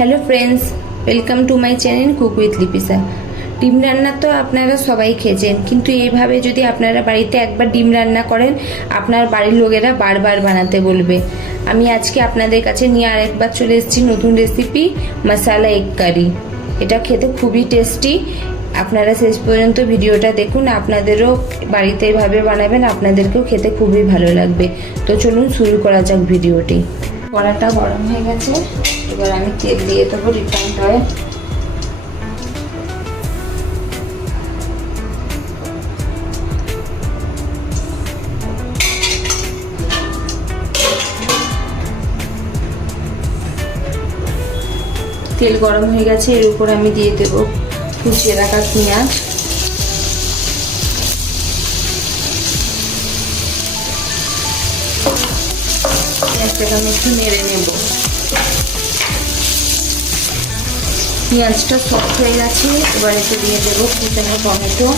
Hello friends, welcome to my channel cook with Lipisa. ডিম রান্না তো আপনারা সবাই খেয়েছেন, কিন্তু এইভাবে যদি আপনারা বাড়িতে একবার ডিম রান্না করেন আপনার বাড়ির লোকেরা বারবার বানাতে বলবে। আমি আজকে আপনাদের কাছে নিয়ে আরেকবার চলে এসেছি নতুন রেসিপি, মশালা এগ কারি। এটা খেতে খুবই টেস্টি। আপনারা শেষ পর্যন্ত ভিডিওটা দেখুন, আপনাদেরও বাড়িতে এভাবে বানাবেন, আপনাদেরকেও খেতে খুবই ভালো লাগবে। তো চলুন শুরু করা যাক ভিডিওটি। কড়াটা গরম হয়ে গেছে, এবার আমি তেল দিয়ে দেবো রিফাইন্ড অয়েল। তেল গরম হয়ে গেছে, এর উপর আমি দিয়ে দেবো কুচিয়ে রাখা পেঁয়াজ। পেঁয়াজটাকে আমি একটু নেড়ে নেব। পেঁয়াজটা সফট হয়ে গেছে, এবার একটু দিয়ে দেবো কুচানো টমেটো।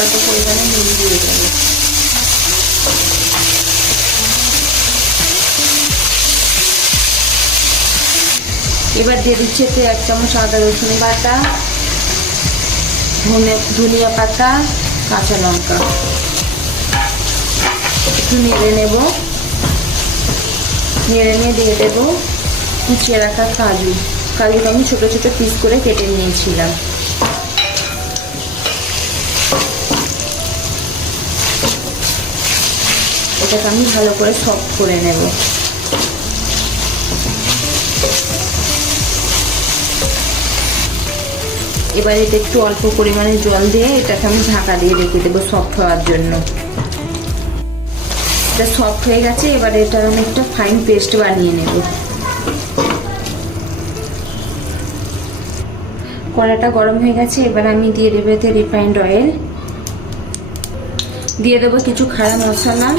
অল্প পরিমাণে নুন দিয়ে দেবো। এবার দিয়ে দিচ্ছে 1 চামচ আদা রসুন বাটা, ধনিয়া পাতা, কাঁচা লঙ্কা। একটু নেড়ে নেব। নেড়ে নিয়ে দিয়ে দেবো কুচিয়ে রাখা কাজুটা আমি ছোটো ছোটো পিস করে কেটে নিয়েছিলাম। এটাকে আমি ভালো করে সফট করে নেব। এবার এটা একটু অল্প পরিমাণে জল দিয়ে এটাকে আমি ঢাকা দিয়ে রেখে দেবো সফট হওয়ার জন্য। এটা সফট হয়ে গেছে, এবার এটার আমি একটা ফাইন পেস্ট বানিয়ে নেব। কড়াটা গরম হয়ে গেছে, এবার আমি দিয়ে দেবো এতে রিফাইন্ড অয়েল। দিয়ে দেবো কিছু খাড়া মশলা,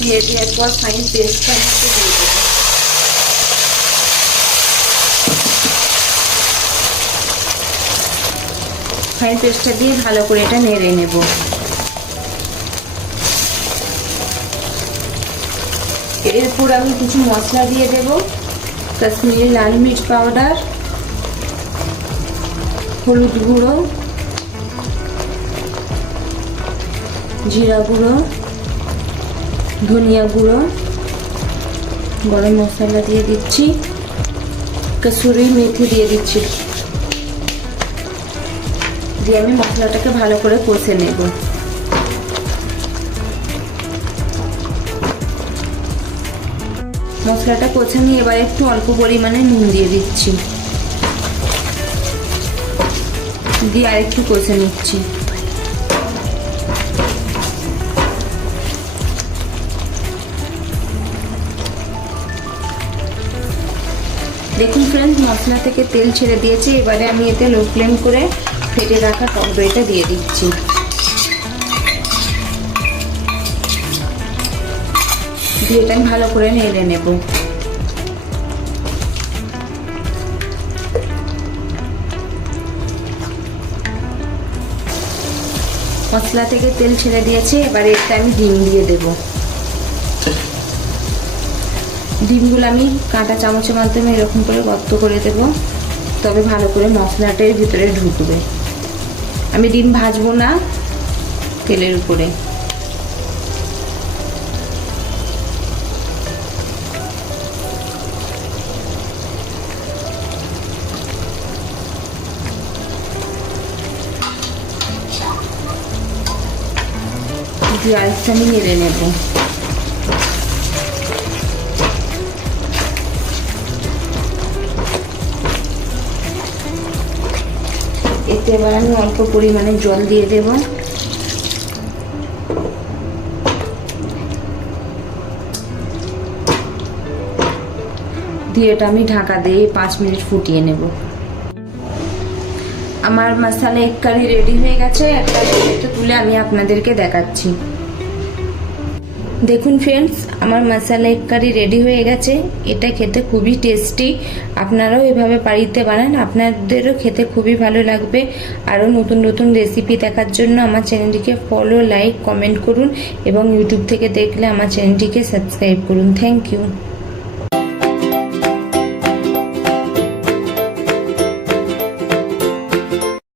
দিয়ে দেওয়ার পর ফাইন পেস্টটা দিয়ে দেবো। ফাইন পেস্টটা দিয়ে ভালো করে এটা নেড়ে নেব। এরপর আমি কিছু মশলা দিয়ে দেব। কাশ্মীরি লাল মির্চ পাউডার, হলুদ গুঁড়ো, জিরা গুঁড়ো, ধনিয়া গুঁড়ো, গরম মশলা দিয়ে দিচ্ছি, কসুরি মেথি দিয়ে দিচ্ছি। দিয়ে আমি মশলাটাকে ভালো করে কষে নেব। মশলাটা কষে নিয়ে এবার একটু অল্প পরিমাণে নুন দিয়ে দিচ্ছি, দিয়ে আরেকটু কষে নিচ্ছি। দেখুন ফ্রেন্ডস, মশলা থেকে তেল ছেড়ে দিয়েছে। এবারে আমি এতে লো ফ্লেম করে ফেটে রাখা টক দইটা দিয়ে দিচ্ছি। দিয়ে এটা আমি ভালো করে নেড়ে নেব। মশলা থেকে তেল ছেড়ে দিয়েছে, এবারে এটা আমি ডিম দিয়ে দেব। ডিমগুলো আমি কাঁটা চামচের মাধ্যমে এরকম করে গর্ত করে দেব, তবে ভালো করে মশলাটা এর ভিতরে ঢুকবে। আমি ডিম ভাজবো না, তেলের উপরে। দিয়ে আরেকটা আমি নেড়ে নেব। এতে এবার আমি অল্প পরিমাণে জল দিয়ে দেব। দিয়ে এটা আমি ঢাকা দিয়ে 5 মিনিট ফুটিয়ে নেব। আমার মশালা এগ কারি রেডি হয়ে গেছে। একটা প্লেটে তুলে আমি আপনাদেরকে দেখাচ্ছি। দেখুন ফ্রেন্ডস, আমার মশালা এগ কারি রেডি হয়ে গেছে। এটা খেতে খুবই টেস্টি। আপনারাও এভাবে বাড়িতে বানান, আপনাদেরও খেতে খুবই ভালো লাগবে। আরও নতুন নতুন রেসিপি দেখার জন্য আমার চ্যানেলটিকে ফলো, লাইক, কমেন্ট করুন এবং ইউটিউব থেকে দেখলে আমার চ্যানেলটিকে সাবস্ক্রাইব করুন। Thank you.